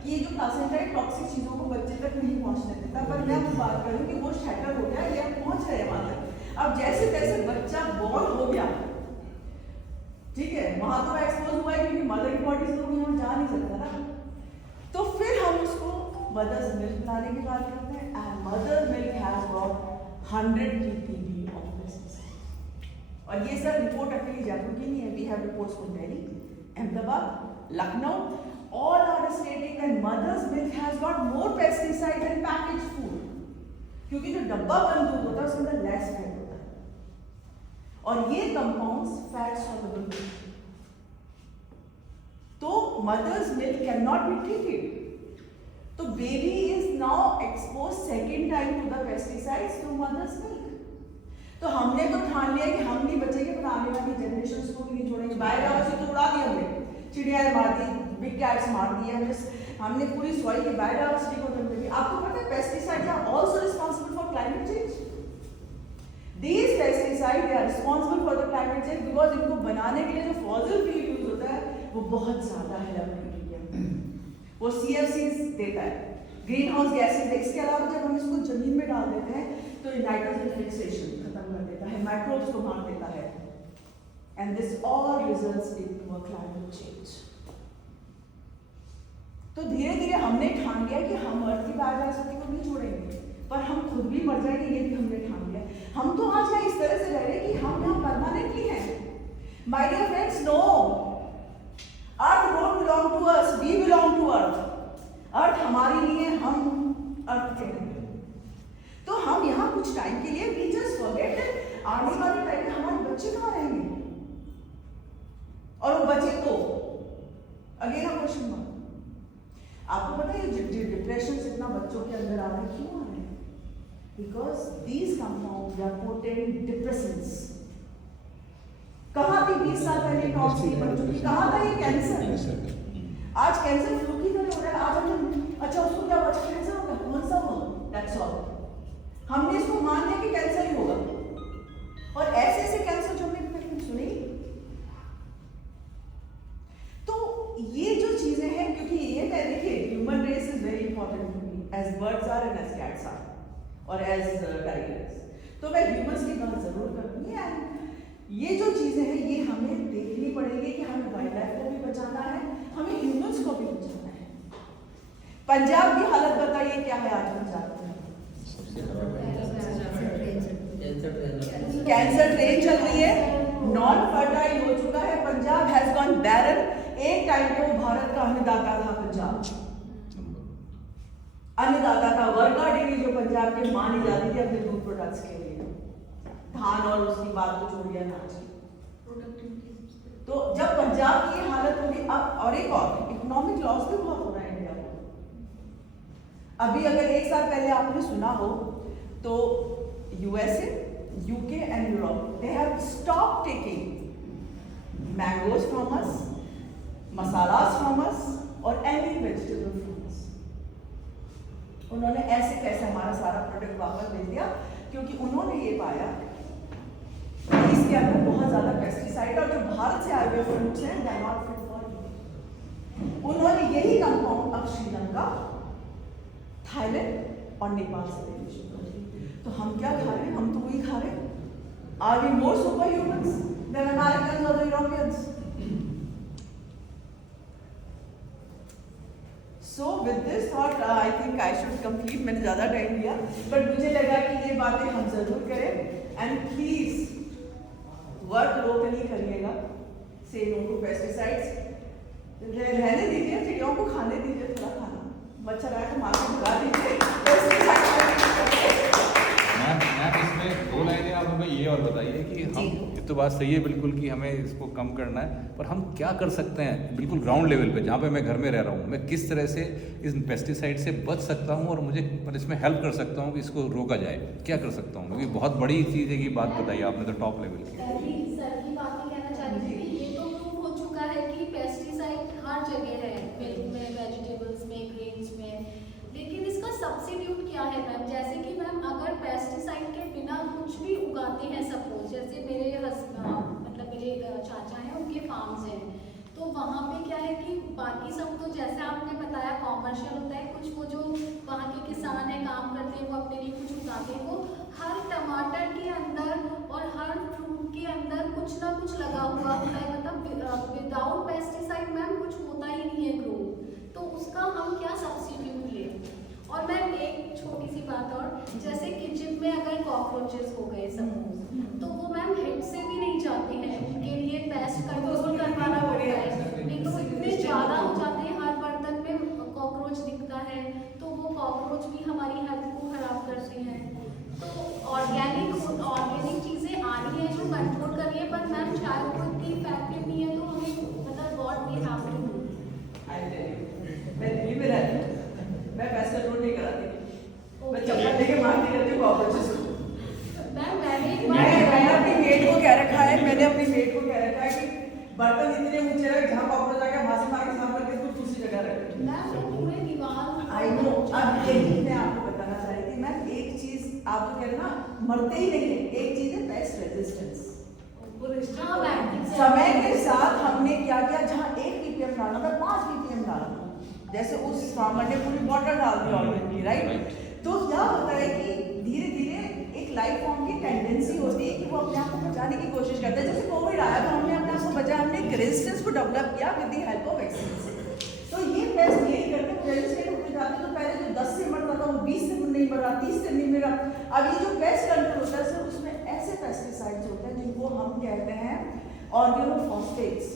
ये जो प्लासेंटा है टॉक्सिक चीज़ों को बच्चे तक नहीं पहुंचने देता, पर मैं वो बात करूँ कि वो शैटर हो गया, ये पहुंच रहे हैं वहां तक। अब जैसे तैसे बच्चा बॉर्न हो गया, ठीक है, वहां तो एक्सपोज हुआ है क्योंकि मदर की बॉडी से तो यहाँ जा नहीं सकता ना, तो फिर हम उसको मदर्स मिल्क लाने की बात करते हैं। And mother milk has got 100 ppb of pesticide, और ये सब रिपोर्ट अकेली जयपुर की नहीं है, we have reports from Delhi, Ahmedabad, Lucknow, all are stating that mother's milk has got more pesticide than packaged food, क्योंकि जो डब्बा बंद दूध होता है उसके अंदर लेस फैट होता है, और ये कंपाउंड्स फैट सॉल्युबल होते हैं, तो mother's milk can not be treated, तो baby is now expose second time to the pesticides through mother's milk. तो हमने तो ठान लिया कि हम नहीं बचेंगे, पर आने वाली जनरेशन को भी नहीं छोड़ेंगे। बायोडाइवर्सिटी तो उड़ा दी हमने, चिड़िया मार दी, बिग कैट्स मार दिए, हमने पूरी सॉइल की बायोडाइवर्सिटी को खत्म कर दिया। आपको पता है pesticides are also responsible for climate change. These pesticide they are responsible for the climate change because इनको बनाने के लिए जो फॉसिल फ्यूल यूज होता है वो बहुत ज्यादा है लेवल, वो CFCs देता है, ग्रीन हाउस गैसेज। इसके अलावा जब हम इसको जमीन में डाल देते हैं तो नाइट्रोजन फिक्सेशन खत्म कर देता है, माइक्रोब्स को मार देता है, and this all results in climate change. तो धीरे धीरे हमने ठान लिया कि हम अर्थ की बायोडाइवर्सिटी को नहीं छोड़ेंगे, पर हम खुद भी मर जाएंगे, ये भी हमने ठान लिया। हम तो आज यहाँ इस तरह से रह रहे हैं कि हम यहाँ परमानेंटली हैं। My dear friends, no, earth don't belong to us, we belong to earth. Earth हमारी नहीं है, हम अर्थ के हैं। तो हम यहाँ कुछ टाइम के लिए वी जस्ट फॉरगेट दैट आने वाले टाइम में हमारे बच्चे कहाँ रहेंगे, और वो बचे तो अगेन हम क्वेश्चन मार्क। आपको पता है डिप्रेशन इतना बच्चों के अंदर आ रहा है, क्यों आ रहा है? Because these compounds are potent depressants. कहाँ थी 20 साल पहले टॉक्सिक बच्चों की, कहाँ था ये कैंसर? आज कैंसर फ्लू की तरह हो रहा है। आज हम अच्छा उसको क्या बच्चा कैंसर होगा, कौन सा होगा, दैट्स ऑल। हमने इसको मान लिया कि कैंसर ही होगा, और ऐसे ऐसे कैंसर जो हमने पहले सुने। तो ये जो चीजें हैं, क्योंकि ये देखिए human race is very important to me, as birds are and as cats are, और एज टाइगर्स, तो मैं ह्यूमंस की बात जरूर करूंगी। एंड ये जो चीजें हैं ये हमें देखनी पड़ेगी कि हमें वाइल्ड लाइफ को भी बचाना है, हमें ह्यूमंस को भी बचाना है। पंजाब की हालत बताइए क्या है आज पंजाब में? कैंसर ट्रेन चल रही है, नॉन फर्टाइल हो चुका है पंजाब, हैज गॉन बैरन। एक टाइम पे वो भारत का अन्नदाता था पंजाब, अन्नदाता था, वर्गा डेयरी जो पंजाब के मानी जाती थी अपने दूध प्रोडक्ट्स के लिए, धान और उसकी बात को छोड़ दिया अनाज की। तो जब पंजाब की हालत होगी, अब और एक और इकोनॉमिक लॉस भी बहुत हो रहा है इंडिया में। अभी अगर एक साल पहले आपने सुना हो तो USA, UK and Europe they have stop taking mangoes from us, masalas from us, और एनी वेजिटेबल फ्रॉम अस। उन्होंने ऐसे कैसे हमारा सारा प्रोडक्ट वापस भेज दिया, क्योंकि उन्होंने ये पाया कि इसके अंदर बहुत ज्यादा पेस्टिसाइड, और जो भारत से आए हुए फ्रूट्स हैं they are not fit for you. उन्होंने यही कंपाउंड अब श्रीलंका, थाईलैंड और नेपाल से लेने शुरू कर दिए। तो हम क्या खा रहे हैं? हम तो वही खा रहे हैं। Are we more super humans than Americans और Europeans? So with this thought, I think I should complete. मैंने ज़्यादा टाइम लिया, but मुझे लगा कि ये बातें हम जरूर करें। And please work locally करिएगा, say no to pesticides। रहने दीजिए, चिड़ियों को खाने दीजिए थोड़ा खाना, मच्छर आए तो मार के भगा दीजिए। मैम इसमें 2 लाइनें आप हमें ये और बताइए कि हम, ये तो बात सही है बिल्कुल कि हमें इसको कम करना है, पर हम क्या कर सकते हैं बिल्कुल ग्राउंड लेवल पे, जहाँ पे मैं घर में रह रहा हूँ, मैं किस तरह से इस पेस्टिसाइड से बच सकता हूँ और मुझे पर इसमें हेल्प कर सकता हूँ कि इसको रोका जाए, क्या कर सकता हूँ? क्योंकि बहुत बड़ी चीज़ है कि बात बताइए आपने तो टॉप लेवल की। सर की बात में कहना चाहती थी, ये तो प्रूव हो चुका है कि पेस्टिसाइड हर जगह है, मिल्क में, वेजिटेबल्स में, ग्रेन्स में, लेकिन इसका सब्स्टिट्यूट क्या है मैम? जैसे कि मैम अगर पेस्टिसाइड के बिना कुछ भी उगाते हैं, सपोज जैसे मेरे मतलब मेरे चाचा हैं, उनके फार्म्स हैं, तो तो वहाँ पे क्या है कि बाकी सब तो जैसे आपने बताया कॉमर्शियल होता है, कुछ वो जो वहाँ के किसान है काम करते हैं वो अपने लिए कुछ उगाते हैं, वो हर टमाटर के अंदर और हर फ्रूट के अंदर कुछ ना कुछ लगा हुआ होता है, मतलब विदाउट पेस्टिसाइड मैम कुछ होता ही नहीं है ग्रो, तो उसका हम क्या सब्स्टिट्यूट लें। और मैम एक छोटी सी बात और, जैसे किचन में अगर कॉकरोचेस हो गए सपोज, तो वो मैम हेड से भी नहीं जाते हैं, उनके लिए पेस्ट कंट्रोल करवाना पड़ता है, नहीं तो इतने ज़्यादा हो जाते हैं, हर बर्तन में कॉकरोच दिखता है, तो वो कॉकरोच भी हमारी हेल्थ को खराब करते हैं। तो ऑर्गेनिक चीज़ें आ रही हैं जो कंट्रोल कर रही है, पर मैम शायद वो इतनी इफेक्टिव नहीं है, तो हमें मतलब what we have to do. मैं दिल्ली में रहती हूँ, मैं पेस्ट कंट्रोल नहीं कराती, मैं चप्पल लेके मारती रहती हूँ कॉकरोचेस को। मैंने अपनी मेड को कह रखा है, कि बर्तन इतने ऊंचे रखे जहाँ कॉकरोच आके वहाँ से मार के साफ करके इसको दूसरी जगह रखे। आई नो, अब यही मैं आपको बताना चाह रही थी। मैम एक चीज आप तो कह रहे ना मरते ही नहीं, एक चीज है पेस्ट रेजिस्टेंस। समय के साथ हमने क्या किया, जहाँ 1 ppm डालना था 5 ppm डालना, जैसे उस फार्मर ने पूरी बॉटल डाल दी ऑलरेडी, राइट। तो क्या होता है कि धीरे धीरे एक लाइफ फॉर्म की टेंडेंसी होती है कि वो अपने आप को बचाने की कोशिश करता है। जैसे कोविड आया तो हमने अपने आप को बचाया, हमने एक रेजिस्टेंस को डेवलप किया with the help of vaccine. तो ये पेस्ट यही करते हैं, रेजिस्टेंट होते जाते, तो पहले जो 10 से मरता था वो 20 से नहीं मर रहा, 30 से नहीं मर रहा। अब ये जो पेस्ट कंट्रोल होता है सर, उसमें ऐसे पेस्टिसाइड्स होते हैं जिनको हम कहते हैं ऑर्गेनोफॉस्फेट्स,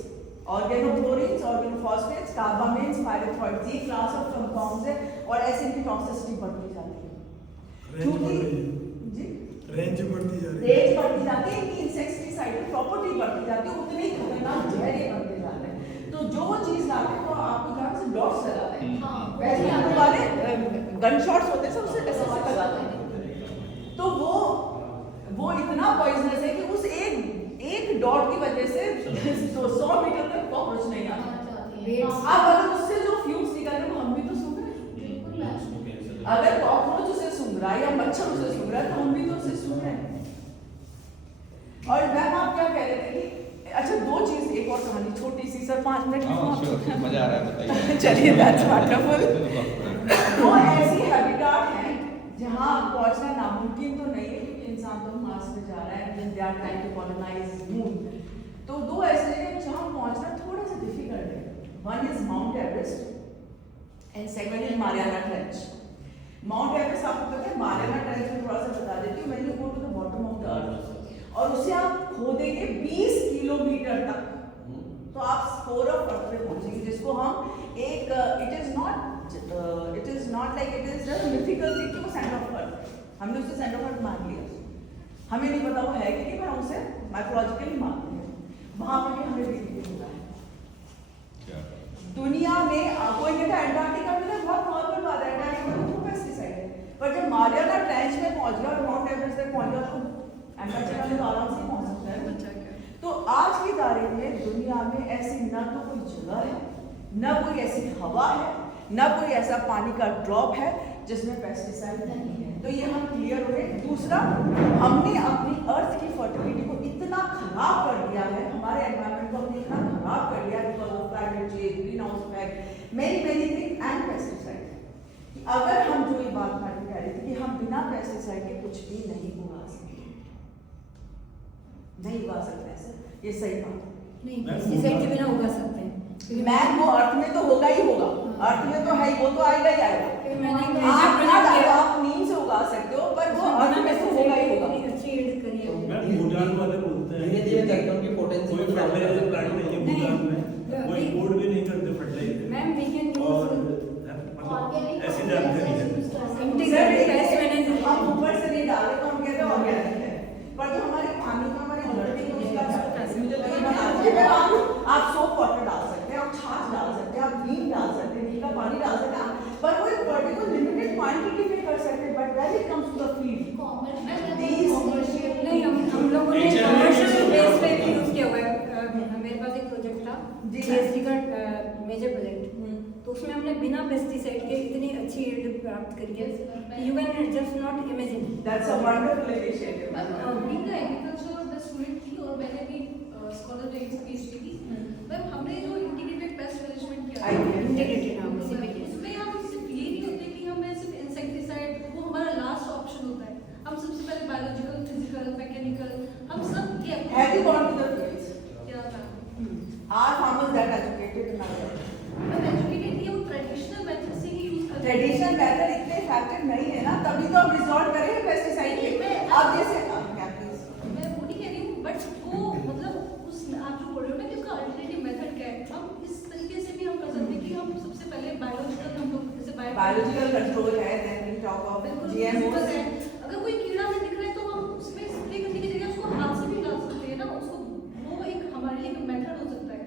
ऑर्गेनोक्लोरीन्स, ऑर्गेनोफॉस्फेट्स, कार्बामेन्स, पायरेथ्रॉइड्स, ये क्लास ऑफ कंपाउंड्स है, और ऐसे इनकी टॉक्सिसिटी बढ़ती जाती है, क्योंकि रेंज बढ़ती जा रही रेंज बढ़ती जाती है, इनकी इंसेक्टिसाइड प्रॉपर्टी बढ़ती जाती है, उतने ही खतरनाक जहर ये बनते जाते हैं। तो जो चीज लाते हैं तो आपको जहाँ से डॉट्स लगाते हैं, वैसे आने वाले गन शॉट्स होते हैं सब उससे पेस्टिसाइड लगाते हैं, तो वो इतना पॉइजनस है कि उस एक डॉट की वजह से 100 मीटर तक कॉकरोच नहीं आता। अब अगर उससे जो फ्यूम्स निकल रहे हैं हम भी तो सूंघ रहे हैं, अगर कॉकरोच उसे सूंघ रहा है या मच्छर उसे सूंघ रहा है तो हम भी तो उसे सूंघ रहे हैं। और मैम आप क्या कह रहे थे कि अच्छा 2 चीज, एक और कहानी छोटी सी सर, 5 मिनट में मजा आ रहा है, बताइए। चलिए दैट्स वंडरफुल। वो ऐसी हैबिटाट है जहाँ पहुँचना नामुमकिन तो नहीं है, क्योंकि इंसान तो मार्स पे जा रहा है, they are trying to colonise moon. तो 2 ऐसे जगह जहाँ पहुँचना थोड़ा सा डिफिकल्ट है, one is mount Everest and second is Mariana trench. Mount Everest आपको पता है, मारियाना ट्रेंच में थोड़ा सा बता देती हूँ, when you go to the bottom of the earth और उसे आप खोदेंगे 20 किलोमीटर तक, तो आप स्कोर ऑफ अर्थ पे पहुंचेंगे, जिसको हम एक it is not like it is just mythical thing कि वो सेंटर ऑफ अर्थ, हमने उसे सेंटर ऑफ अर्थ मान लिया, हमें नहीं पता वो है कि नहीं, पर हम उसे माइथोलॉजिकली मानते हैं। वहां पे भी हमें भी होता है दुनिया में। कोई कहता है एंटार्क्टिका में बहुत नॉर्मल बात है, एंटार्क्टिका में तो पेस्टिसाइड है, पर जब मारियाना ट्रेंच में पहुंच गया और माउंट एवरेस्ट तक पहुंच गया तो एंटार्क्टिका में तो आराम से पहुंच सकता है। तो आज की तारीख में दुनिया में ऐसी ना तो कोई जगह है, ना कोई ऐसी हवा है, ना कोई ऐसा पानी का ड्रॉप है जिसमें पेस्टिसाइड नहीं है। तो ये हम क्लियर हो गए। दूसरा, हमने अपनी अर्थ की फर्टिलिटी को इतना खराब कर दिया है, हमारे एनवायरनमेंट को हमने इतना खराब कर दिया because of climate change, green house effect, many thing and pesticide. अगर हम जो ये बात मैडम कह रही थी कि हम बिना पेस्टिसाइड के कुछ भी नहीं उगा सकते, नहीं उगा सकते हैं सर, ये सही बात नहीं, पेस्टिसाइड के बिना उगा सकते हैं। मैम वो अर्थ में तो होगा ही होगा, अर्थ में तो है ही, वो तो आएगा ही आएगा। मैंने आप ना डालो, आप नीम से उगा सकते हो, पर वो अर्थ में तो होगा ही होगा। अच्छी एड करिए। मैम भूटान वाले बोलते हैं धीरे-धीरे करके उनकी पोटेंशियल कोई फर्टिलाइजर प्लांट नहीं है भूटान में, वो इंपोर्ट भी नहीं करते फर्टिलाइजर। मैम वी कैन और यूज ऐसी जानकारी है। Integrated pest management. हम ऊपर से नहीं डाल रहे तो हम कहते हैं ऑर्गेनिक है, पर जो हमारे पानी में हमारे धरती में उसका आप सोप वाटर डाल सकते हैं, आप छाछ डाल सकते हैं, आप नीम डाल सकते हैं, नीम का पानी डाल सकते हैं, पर वो एक पर्टिकुलर लिमिटेड क्वांटिटी में कर सकते हैं, but when it comes to the field नहीं, हम लोगों ने कमर्शियल बेस पे भी यूज किया हुआ है। मेरे पास एक प्रोजेक्ट था जीएसटी का मेजर प्रोजेक्ट, तो उसमें हमने बिना पेस्टिसाइड के इतनी अच्छी यील्ड प्राप्त करी है, you can just not imagine. That's a wonderful initiative. मैं एग्रीकल्चर स्टूडेंट थी और मैंने भी स्कॉलर रही पीएचडी की। मैम हमने जो इलेक्ट्रिकल, मैकेनिकल, हम सब ये Have you gone to the fields? क्या था? Are farmers that educated in our मैं एजुकेटेड ये ट्रेडिशनल मेथड से ही यूज करते हैं। ट्रेडिशनल मेथड इतने इफेक्टिव नहीं है ना, तभी तो हम रिजॉर्ट करेंगे पेस्टिसाइड पे। अब जैसे क्या प्लीज मैं वो नहीं कह रही हूँ, बट वो मतलब उस आप जो बोल रहे हो ना कि उसका अल्टरनेटिव मेथड क्या है, हम इस तरीके से भी हम कर सकते हैं कि हम सबसे पहले बायोलॉजिकल हम लोग जैसे बायोलॉजिकल कंट्रोल है, देन वी टॉक ऑफ बिल्कुल जीएमओ। अगर कोई कीड़ा में दिख रहा है तो हम उसमें स्प्रे करने की जगह उसको हाथ से भी डाल सकते हैं ना, उसको वो एक हमारे लिए एक मेथड हो सकता है।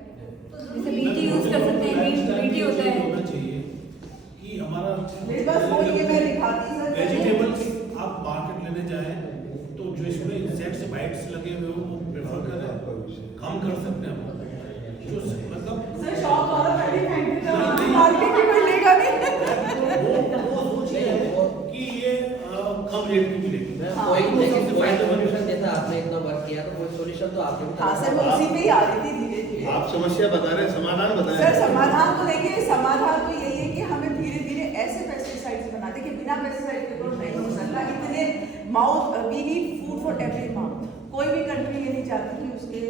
तो जैसे बीटी यूज कर सकते हैं, बीटी होता है। होना चाहिए कि हमारा मेरे पास वो ये मैं दिखाती हूँ सर। वेजिटेबल्स आप मार्केट लेने जाएं तो जो इसमें इंसेक्ट्स बाइट्स लगे हुए हो वो प्रेफर करें, कम कर सकते हैं हम। जो मतलब सर शॉप वाला पहले फेंक देता, मार्केट में कोई लेगा नहीं। वो सोचिए कि ये कम रेट की मिलेगी। कोई सॉल्यूशन जैसा आपने इतना वर्क किया तो कोई सॉल्यूशन तो आपने हाँ सर, मैं उसी पे ही आ रही थी धीरे धीरे। आप समस्या बता रहे हैं, समाधान बताएं। सर समाधान तो देखिए, समाधान तो यही है कि हमें धीरे धीरे ऐसे पेस्टिसाइड्स बनाते कि बिना पेस्टिसाइड के तो नहीं हो सकता। इतने mouth, we need food for every mouth. कोई भी कंट्री ये नहीं चाहती कि उसके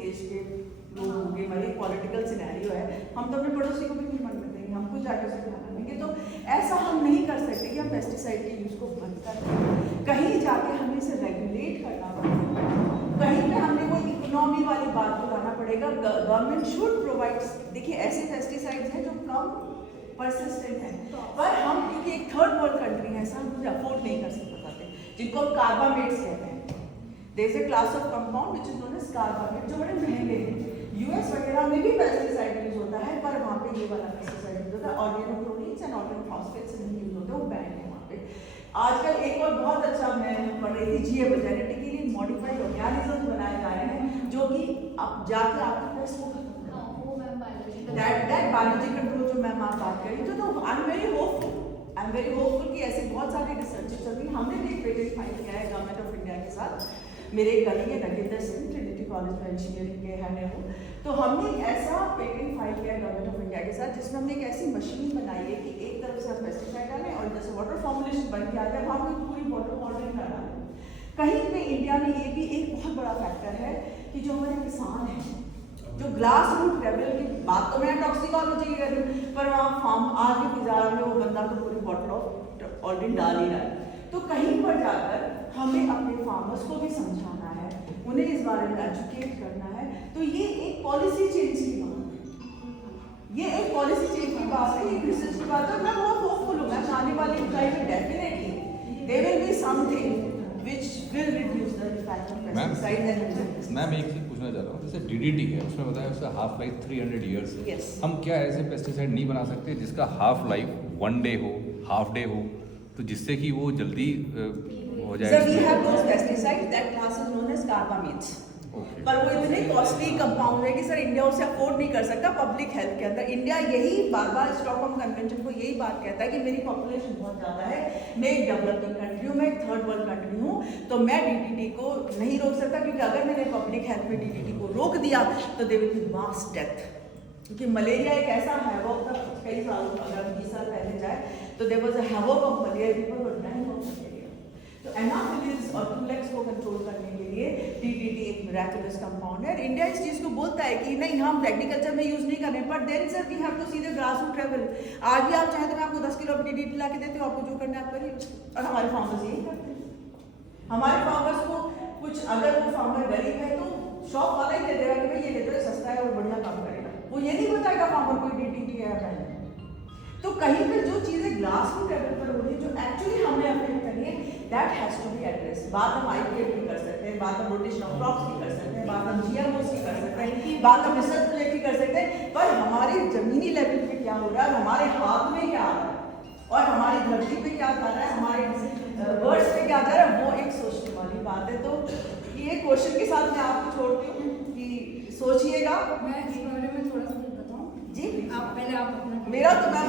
देश के लोगों के हमारे पॉलिटिकल सिनेरियो है, हम तो अपने पड़ोसी को भी नहीं मरने देंगे, हम खुद जाके उसे खाना देंगे। तो ऐसा हम नहीं कर सकते कि हम पेस्टिसाइड के यूज को बंद कर दें। कहीं जाके हमें इसे रेगुलेट करना पड़ेगा, कहीं पे हमें कोई इकोनॉमी वाली बात को लाना पड़ेगा। गवर्नमेंट शुड प्रोवाइड, देखिए ऐसे पेस्टिसाइड्स हैं जो कम परसिस्टेंट हैं, पर हम क्योंकि एक थर्ड वर्ल्ड कंट्री है, ऐसा हम मुझे अफोर्ड नहीं कर सकते, जिनको हम कार्बामेट्स कहते हैं। There is a class of compound which is known as carbamate, जो बड़े महंगे हैं। यूएस वगैरह में भी पेस्टिसाइड यूज होता है, पर वहाँ पे ये वाला पेस्टिसाइड यूज होता है। ऑर्गेनोक्लोरीन्स एंड ऑर्गेनोफॉस्फेट्स नहीं यूज होते, वो बैन है वहाँ पे। आजकल एक और बहुत अच्छा मैं पढ़ रही थी, जीएम जेनेटिकली मॉडिफाइड ऑर्गेनिजम्स बनाए जा रहे हैं जो कि अब जाके आपकी पेस्ट को खत्म कर हाँ, वो ma'am biology that biology control जो मैम आप बात करी, तो आई एम वेरी होपफुल कि ऐसे बहुत सारे रिसर्च चल रही। हमने भी एक पेटेंट फाइल किया है गवर्नमेंट ऑफ इंडिया के साथ। मेरे एक कलीग है नगेंद्र सिंह, ट्रिनिटी कॉलेज में इंजीनियरिंग के हैं वो, तो हमने ऐसा पेटेंट फाइल किया है गवर्नमेंट ऑफ इंडिया के साथ जिसमें हमने एक ऐसी मशीन बनाई है कि एक तरफ से आप पेस्टिसाइड डालें और जैसे वाटर फॉर्मुलेशन बन के आ जाए, वहाँ पर पूरी वाटर मॉडलिंग ना डालें। कहीं पे इंडिया में ये भी एक बहुत बड़ा फैक्टर है कि जो हमारे किसान हैं, जो ग्लास रूट लेवल की बात तो मैं टॉक्सिकोलॉजी की कर रही हूँ, पर वहाँ फार्म आगे बाजार में वो बंदा तो पूरी बॉटल ऑफ ऑलरेडी डाल ही रहा है। तो कहीं पर जाकर हमें अपने फार्मर्स को भी समझाना है, उन्हें इस बारे में एजुकेट करना है। तो ये एक पॉलिसी चेंज की बात है, ये एक पॉलिसी चेंज की बात है, एक रिसर्च की बात है। मैं बहुत होपफुल हूँ, मैं आने वाली इकाई में definitely there will be something which will reduce the impact of pesticides and insecticides. Ma'am एक चीज पूछना चाह रहा हूँ, जैसे डीडीटी है उसमें बताया उसका हाफ लाइफ 300 ईयर्स है। Yes. हम क्या ऐसे पेस्टिसाइड नहीं बना सकते जिसका हाफ लाइफ 1 डे हो, हाफ डे हो, तो जिससे कि वो जल्दी हो जाए? So we have those pesticides that class is known as carbamates. Okay. पर वो इतने कॉस्टली कंपाउंड है कि सर इंडिया उसे अफोर्ड नहीं कर सकता पब्लिक हेल्थ के अंदर। इंडिया यही बार बार स्टॉकहोम कन्वेंशन को यही बात कहता है कि मेरी पॉपुलेशन बहुत ज़्यादा है, मैं एक डेवलपिंग कंट्री हूँ, मैं एक थर्ड वर्ल्ड कंट्री हूँ, तो मैं डीडीटी को नहीं रोक सकता, क्योंकि अगर मैंने पब्लिक हेल्थ में डीडीटी को रोक दिया तो they will be mass death. क्योंकि मलेरिया एक ऐसा हैवॉक था, कई साल अगर 20 साल पहले जाए तो there was a havoc of malaria, people were dying of malaria. तो एनाफिलिस और टूलेक्स को कंट्रोल करने के लिए डीडीटी एक मिरेकुलस कंपाउंड है। इंडिया इस चीज़ को बोलता है कि नहीं हम एग्रीकल्चर में यूज़ नहीं कर रहे, but there is we have to see the grass root level. आज भी आप चाहें तो मैं आपको 10 किलो डीडीटी ला के देती हूँ, आपको जो करना है आप करिए। और हमारे फार्मर्स यही करते हैं। हमारे फार्मर्स को कुछ, अगर वो फार्मर गरीब है तो शॉप वाला ही दे देगा कि भाई ये ले दो, सस्ता है और बढ़िया काम करेगा, वो ये नहीं बताएगा फार्मर को डीडीटी है या नहीं। तो कहीं पे जो चीज़ें ग्लास रूट लेवल पर हो रही है, जो एक्चुअली हमें अफेक्ट करी है, that has to be address. बात हम आईपीएफ भी कर सकते हैं, बात हम रोटेशन ऑफ क्रॉप्स भी कर सकते हैं, बात हम जीएमओस की कर सकते हैं, बात हम रिसर्च प्रोजेक्ट की कर सकते हैं, पर हमारे जमीनी लेवल पे क्या हो रहा है, हमारे हाथ में क्या आ रहा है और हमारी धरती पे क्या जा रहा है, हमारे वर्ड्स पे क्या जा रहा है, वो एक सोचने वाली बात है। तो ये क्वेश्चन के साथ मैं आपको छोड़ती हूँ कि सोचिएगा। मैं इस बारे में थोड़ा सा बताऊँ जी आप पहले आप अपना मेरा तो मैं